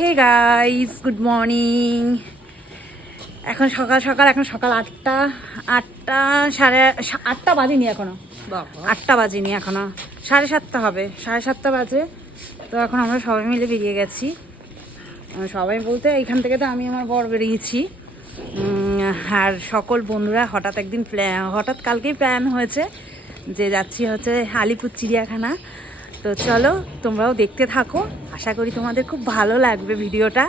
Hey guys good morning এখন সকাল সকাল এখন সকাল আটটা আটটা সাড়ে আটটা বাজেনি এখনও। আটটা বাজেনি এখনও। সাড়ে সাতটা হবে সাড়ে সাতটা বাজে। তো এখন আমরা সবাই মিলে বেরিয়ে গেছি। সবাই বলতে এখান থেকে তো আমি আমার বর বেরিয়েছি। আর সকল বন্ধুরা হঠাৎ একদিন প্ল্যান হঠাৎ কালকেই প্ল্যান হয়েছে যে যাচ্ছি হচ্ছে আলিপুর চিড়িয়াখানা। তো চলো তোমরাও দেখতে থাকো। আশা করি তোমাদের খুব ভালো লাগবে ভিডিওটা।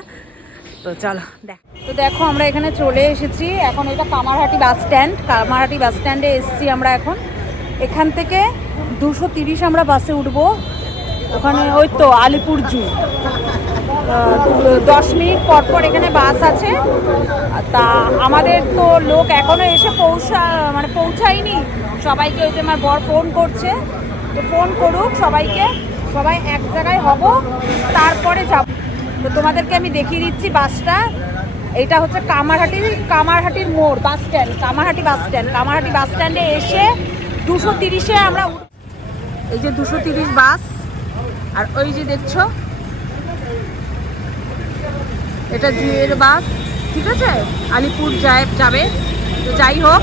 তো চলো, দেখ। তো দেখো, আমরা এখানে চলে এসেছি। এখন এটা Kamarhati bus stand. Kamarhati bus স্ট্যান্ডে এসেছি আমরা এখন। এখান থেকে দুশো তিরিশ আমরা বাসে উঠবো। ওখানে ওই তো আলিপুর জু। দশ মিনিট পর পর এখানে বাস আছে। তা আমাদের তো লোক এখনও এসে পৌঁছা মানে পৌঁছায়নি। সবাইকে ওই যে আমার বর ফোন করছে। তো ফোন করুক, সবাইকে, সবাই এক জায়গায় হব, তারপরে যাব। তো তোমাদেরকে আমি দেখিয়ে দিচ্ছি বাসটা। এটা হচ্ছে কামারহাটির কামারহাটির মোড়, bus stand Kamarhati bus stand Kamarhati bus স্ট্যান্ডে এসে দুশো তিরিশে আমরা এই যে দুশো তিরিশ বাস, আর ওই যে দেখছ, এটা জুয়ের বাস, ঠিক আছে? আলিপুর যায় যাবে। তো যাই হোক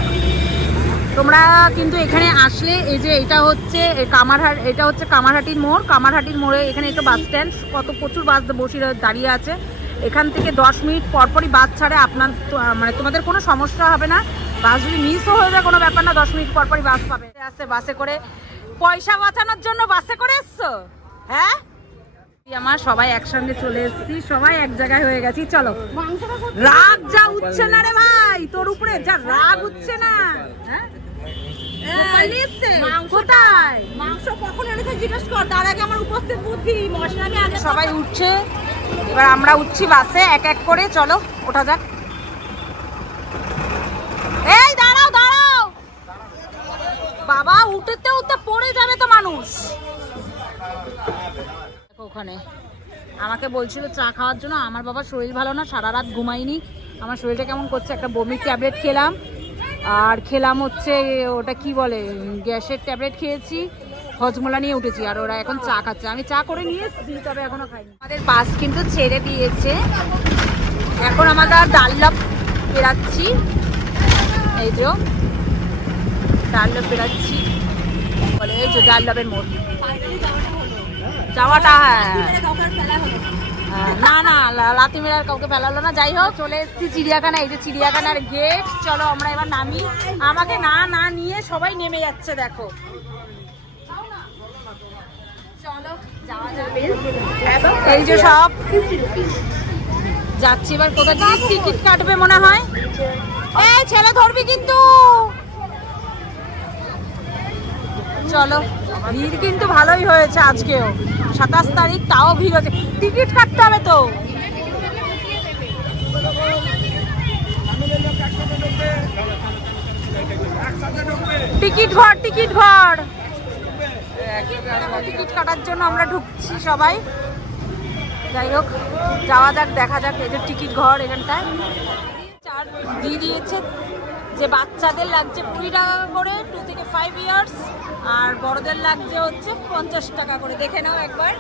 তোমরা কিন্তু এখানে আসলে এই যে এটা হচ্ছে কামারহাট, এটা হচ্ছে কামারহাটির মোড়। কামারহাটির মোড়ে এখানে একটা বাস স্ট্যান্ড। কত প্রচুর বাস বসে দাঁড়িয়ে আছে। এখান থেকে দশ মিনিট পরপরই বাস ছাড়ে। আপনার মানে তোমাদের কোনো সমস্যা হবে না। বাস যদি মিসও হয়ে যায়, কোনো ব্যাপার না। দশ মিনিট পরপরই বাস পাবে। আসছে বাসে করে। পয়সা বাঁচানোর জন্য বাসে করে এসছো? হ্যাঁ? আমার সবাই একসঙ্গে চলে এসেছি। সবাই এক জায়গায় হয়ে গেছি। চলো। রাগ যা উঠছে না রে ভাই। তোর উপরে যা রাগ উঠছে না। হ্যাঁ? কোথায়? মাংস কখন এনেছে জিজ্ঞেস কর তার আগে আমার উপস্থিত বুদ্ধি মশলা নিয়ে আগে সবাই উঠছে। এবার আমরা উঠছি বাসে এক এক করে চলো ওঠা যাক। এই দাঁড়াও দাঁড়াও! বাবা উঠতে উঠতে পড়ে যাবে তো মানুষ। ওখানে। আমাকে বলছিল চা খাওয়ার জন্য আমার বাবা শরীর ভালো না সারা রাত ঘুমাইনি আমার শরীরটা কেমন করছে একটা বমির ট্যাবলেট খেলাম। আর খেলাম হচ্ছে, ওটা কি বলে গ্যাসের ট্যাবলেট খেয়েছি, হজমোলা নিয়ে উঠেছি, আর ওরা এখন চা খাচ্ছে। আমি চা করে নিয়ে এসেছি, তবে এখনও খাইনি। আমাদের বাস কিন্তু ছেড়ে দিয়েছে। এখন আমরা ডাল্লাপ পেরাচ্ছি। এই যে, ডাল্লাপ পেরাচ্ছি। বলে, এই যে ডাল্লাপের মোড়। যাওয়াটা হ্যাঁ। না না, লা- লাথি আর কাউকে ফেলালো না। যাই হোক, চলে এসেছি চিড়িয়াখানা এই যে চিড়িয়াখানার গেট চলো আমরা এবার নামি। আমাকে না না নিয়ে সবাই নেমে যাচ্ছে, দেখো। এই যে সব। যাচ্ছি এবার, কোথায় টিকিট কাটবে মনে হয়? এই ছেলে ধরবি কিন্তু। চলো, ভিড় কিন্তু ভালোই হয়েছে আজকেও। সাতাশ তারিখ, তাও ভিড় হয়েছে টিকিট কাটতে হবে তো। টিকিট ঘর টিকিট ঘর। টিকিট কাটার জন্য আমরা ঢুকছি সবাই। যাই হোক, যাওয়া যাক, দেখা যাক এই যে টিকিট ঘর এখানটায়। চার দিয়ে দিয়েছে যে বাচ্চাদের লাগছে কুড়ি টাকা করে টু থেকে ফাইভ ইয়ার্স আর বড়দের লাগছে হচ্ছে পঞ্চাশ টাকা করে। দেখে নাও একবার।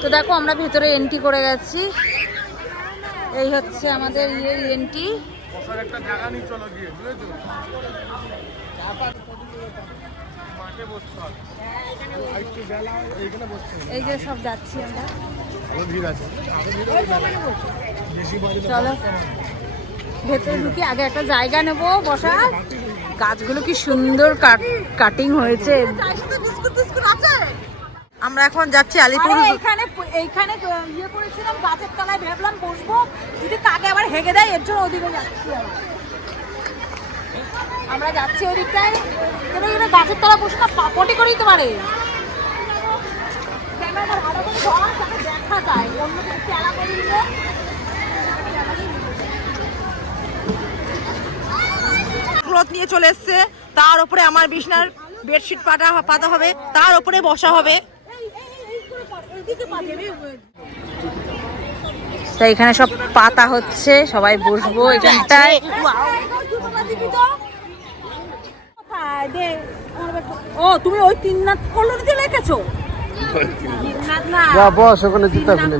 তো দেখো, আমরা ভেতরে এন্ট্রি করে গেছি। এই হচ্ছে আমাদের ইয়ে এন্ট্রি একটা জায়গা নিয়ে চলো গিয়ে এই যে সব যাচ্ছি আমরা। চলো। ভেতরে ঢুকি আগে একটা জায়গা নেব বসার গাছগুলো কি সুন্দর কাটিং হয়েছে। আমরা এখন যাচ্ছি আলিপুর এইখানে এইখানে ইয়ে করেছিলাম গাছের তলায় ভেবলাম বসবো। যদি কাকে আবার হেগে দেয় এর জন্য ওদিকে যাচ্ছি আমরা। আমরা যাচ্ছি কিন্তু এখানে গাছের তলায় বসে না পাপটি পারে ক্যামেরাটা ভালো করে ধর যাতে দেখা যায় অন্য কিছু প্যালা করে দিলে ক্লথ নিয়ে চলে এসছে তার উপরে আমার বিছনার বেডশিট পাতা পাতা হবে তার উপরে বসা হবে তাই এখানে সব পাতা হচ্ছে সবাই বসবো এখানটায় ও তুমি ওই তিন নাথ কলোনিতে রেখেছো যা বস ওখানে জুতা খুলে।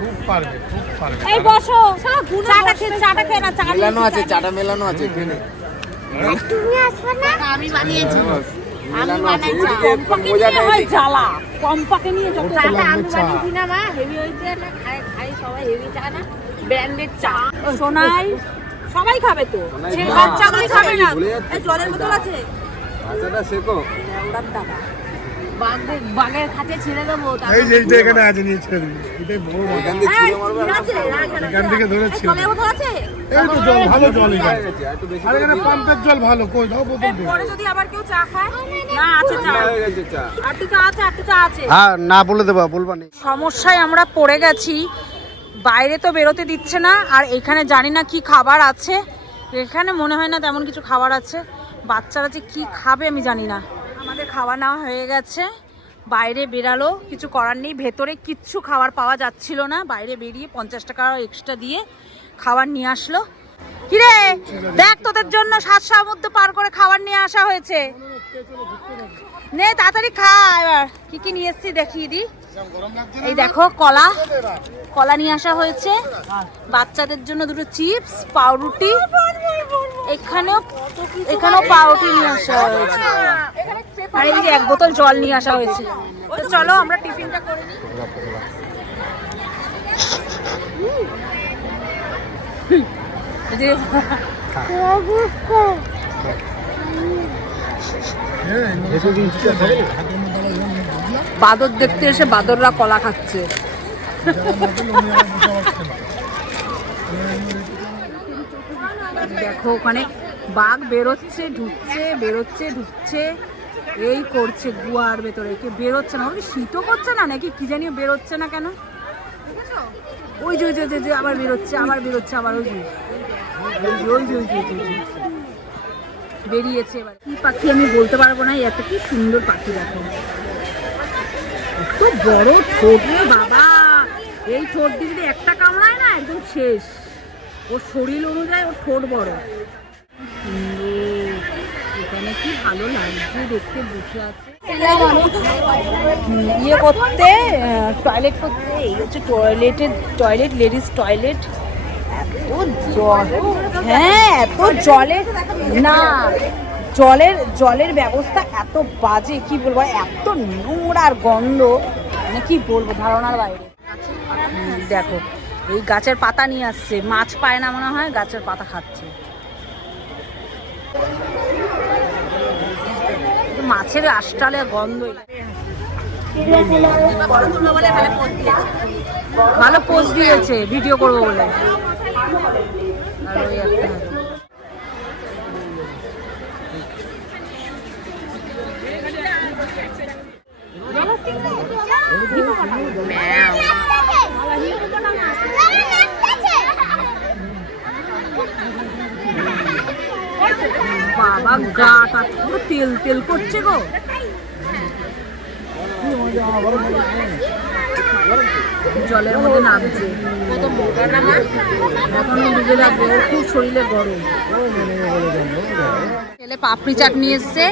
খুব পারবে খুব পারবে এই বসো চাটা খেয়ে চাটা খেয়ে না চা মেলানো আছে চাটা মেলানো আছে এখানে আমি বানিয়েছি। মেলানো আছে এদিকে মজাটা হয় জ্বালা। পম্পাকে নিয়ে যত চাটা আমি বানিয়েছি না মা। হেভি হয়েছে না খাই খাই সবাই হেভি চা না। ব্র্যান্ডেড চা। সোনাই সবাই খাবে তো। সে বাচ্চাগুলি খাবে না। জলের বোতল আছে? আচ্ছাটা শেখো। বাঘের বাঘের কাছে ছেড়ে দেবো এই যে এইটা এখানে আছে নিয়ে ছেড়ে দিবি। এটাই বড় এখান থেকে ছুঁড়ে মারবে এখান থেকে ধরে ছেড়ে জলের আছে? এই তো জল ভালো জল এখানে। গেছে, আর একটু বেশি আর করে এখানে পাম্পের জল ভালো কই দাও বোতল পরে যদি আবার কেউ চা খায় না আছে চা। ঠান্ডা চা। আটটু চা আছে চা আছে। হ্যাঁ না বলে দেবা বলবা নি। সমস্যায় আমরা পড়ে গেছি। বাইরে তো বেরোতে দিচ্ছে না, আর এখানে জানি না কি খাবার আছে। এখানে মনে হয় না তেমন কিছু খাবার আছে। বাচ্চারা যে কি খাবে আমি জানি না। আমাদের খাওয়া নেওয়া হয়ে গেছে। বাইরে বেরালো, কিছু করার নেই। ভেতরে কিচ্ছু খাবার পাওয়া যাচ্ছিল না। বাইরে বেরিয়ে পঞ্চাশ টাকা এক্সট্রা দিয়ে খাবার নিয়ে আসলো। কিরে, দেখ তোদের জন্য সাত সমুদ্র পার করে খাবার নিয়ে আসা হয়েছে। নে, তাড়াতাড়ি খা এবার। কি কি নিয়ে এসছি দেখিয়ে দি এই দেখো, কলা। কলা নিয়ে আসা হয়েছে। বাচ্চাদের জন্য দুটো চিপস, পাউরুটি। এখানেও এখানেও পাউরুটি নিয়ে আসা হয়েছে। আর এই যে এক বোতল জল নিয়ে আসা হয়েছে। তো চলো আমরা টিফিনটা করে বাদর দেখতে এসে বাদররা কলা খাচ্ছে। দেখো ওখানে বাঘ বেরোচ্ছে ঢুকছে বেরোচ্ছে ঢুকছে এই করছে গুয়ার ভেতরে। কে বেরোচ্ছে না। ওই শীতও করছে না নাকি? কি জানি বেরোচ্ছে না কেন? ওই যে ওই যে, যে, আবার বেরোচ্ছে আবার বেরোচ্ছে আবার ওই যে। ওই যে, ওই যে। বেরিয়েছে এবার। কি পাখি আমি বলতে পারব না এত কি সুন্দর পাখি দেখো। এত বড় রে বাবা! এই ঠোঁট দিয়ে যদি একটা কামড়ায় না, একদম শেষ। ওর শরীর অনুযায়ী ওর ঠোঁট বড়। এখানে কি ভালো লাগছে দেখতে, বসে আছে। ইয়ে করতে টয়লেট করতে, এই হচ্ছে টয়লেটের টয়লেট লেডিস টয়লেট এত জল হ্যাঁ এত জলের না, জলের জলের ব্যবস্থা এত বাজে, কি বলব, এত নোংরা আর গন্ধ মানে কি বলব, ধারণার বাইরে। দেখো, এই গাছের পাতা নিয়ে আসছে। মাছ পায় না মনে হয়, গাছের পাতা খাচ্ছে। মাছের আষ্টালে গন্ধ ভালো পোস্ট দিয়েছে, ভিডিও করব বলে। বাবা গাটা পুরো তেল তেল করছে গো। জলের মধ্যে নামছে। ডুবে লাগবে ওর খুব শরীরে গরম ছেলে পাপড়ি চাট নিয়ে এসছে।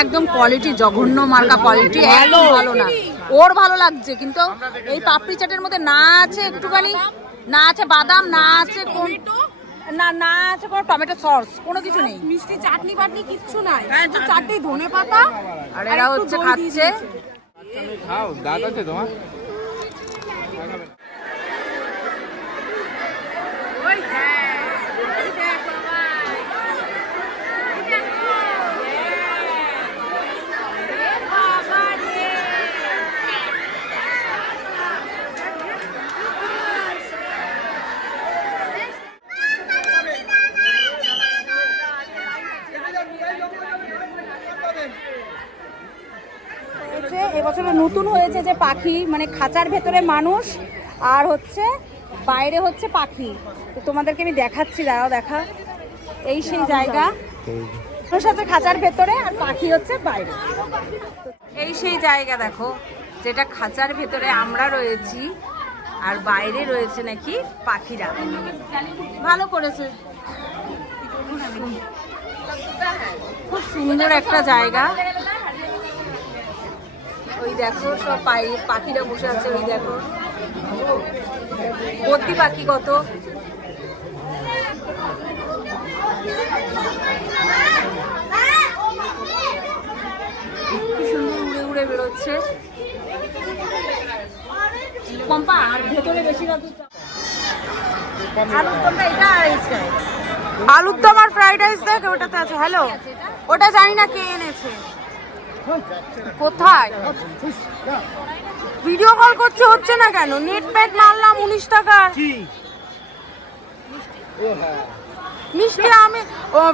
একদম কোয়ালিটি জঘন্য মার্কা কোয়ালিটি একদম ভালো না। ওর ভালো লাগছে কিন্তু এই পাপড়ি চাটের মধ্যে না আছে একটুখানি না আছে বাদাম না আছে কোন না না আছে কোনো টমেটো সস কোনো কিছু নেই। মিষ্টি চাটনি বাটনি কিচ্ছু নাই। শুধু চাটনি। ধনে পাতা আর এরা হচ্ছে খাচ্ছে। খাও দাঁত আছে তোমার হয়েছে এবছরে নতুন হয়েছে যে পাখি মানে খাঁচার ভেতরে মানুষ আর হচ্ছে বাইরে হচ্ছে পাখি। তো তোমাদেরকে আমি দেখাচ্ছি, দাঁড়াও দেখা। এই সেই জায়গা। মানুষ আছে খাঁচার ভেতরে আর পাখি হচ্ছে বাইরে। এই সেই জায়গা দেখো, যেটা খাঁচার ভেতরে আমরা রয়েছি আর বাইরে রয়েছে নাকি পাখিরা। ভালো করেছে। খুব সুন্দর একটা জায়গা। ওই দেখো সব পাখিরা বসে আছে ওই দেখো। বদ্যি পাখি কত? উড়ে উড়ে বেরোচ্ছে। পম্পা আর ভেতরে বেশি আলুর দমটা এটা আর আলুর দম আর ফ্রাইড রাইস দেখ ওটাতে আছে। হ্যালো ওটা জানি না কে এনেছে। কোথায়? ভিডিও কল করছে হচ্ছে না কেন? নেট মারলাম উনিশ টাকার মিষ্টি আমি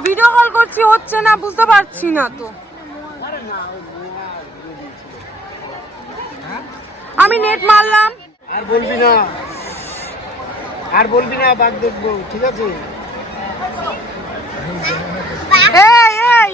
ভিডিও কল করছি হচ্ছে না বুঝতে পারছি না তো। আমি নেট মারলাম। আর বলবি না। আর বলবি না বাঘ দেখব ঠিক আছে? এই এই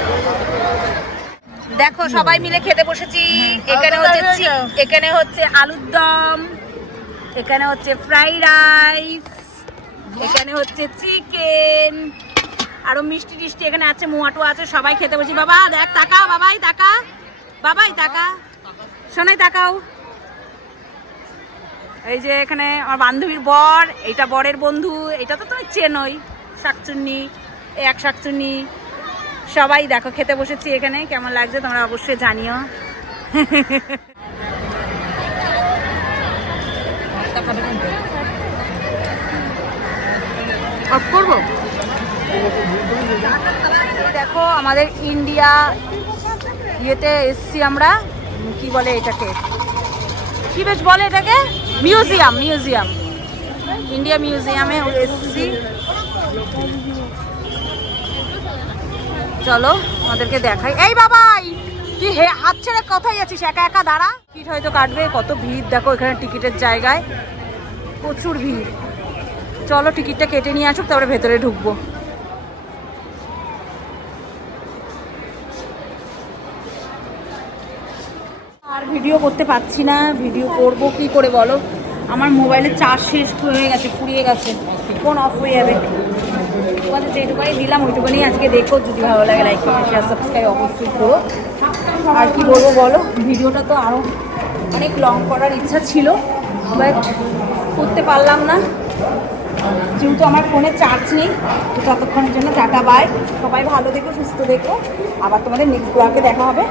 দেখো সবাই মিলে খেতে বসেছি। এখানে হচ্ছে এখানে হচ্ছে আলুর দম এখানে হচ্ছে ফ্রাইড রাইস এখানে হচ্ছে চিকেন আরও মিষ্টি টিষ্টি এখানে আছে মোয়াটো আছে সবাই খেতে বসি বাবা দেখ তাকা বাবাই তাকা বাবাই তাকা শোনাই তাকাও। এই যে এখানে আমার বান্ধবীর বর এটা বরের বন্ধু এটা তো তুমি চেনই শাকচুন্নি এই এক শাকচুন্নি। সবাই দেখো, খেতে বসেছি এখানে। কেমন লাগছে তোমরা অবশ্যই জানিও। অফ করব? দেখো, আমাদের ইন্ডিয়া ইয়েতে এসছি আমরা। কি বলে এটাকে? কি বেশ বলে এটাকে? মিউজিয়াম মিউজিয়াম ইন্ডিয়া মিউজিয়ামে এসছি। চলো, আমাদেরকে দেখাই। এই বাবাই, কি হে, হাত ছেড়ে কোথায় যাচ্ছিস একা একা দাঁড়া। টিকিট হয়তো কাটবে, কত ভিড়, দেখো এখানে টিকিটের জায়গায়। প্রচুর ভিড়। চলো, টিকিটটা কেটে নিয়ে আসুক, তারপরে ভেতরে ঢুকবো। আর ভিডিও করতে পারছি না, ভিডিও করব কি করে বলো? আমার মোবাইলে চার্জ শেষ হয়ে গেছে, ফুরিয়ে গেছে। ফোন অফ হয়ে যাবে। যেটুকুনি দিলাম, ওইটুকুনি আজকে দেখো। যদি ভালো লাগে লাইক কমেন্ট শেয়ার সাবস্ক্রাইব অবশ্যই করো। আর কি বলব বলো, ভিডিওটা তো আরও অনেক লং করার ইচ্ছা ছিল বাট করতে পারলাম না। যেহেতু আমার ফোনে চার্জ নেই, তো ততক্ষণের জন্য টাটা বাই সবাই ভালো দেখো সুস্থ দেখো আবার তোমাদের নেক্সট ব্লগে দেখা হবে।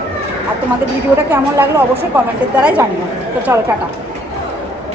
আর তোমাদের ভিডিওটা কেমন লাগল অবশ্যই কমেন্টের দ্বারাই জানিও। তো চলো, টাটা।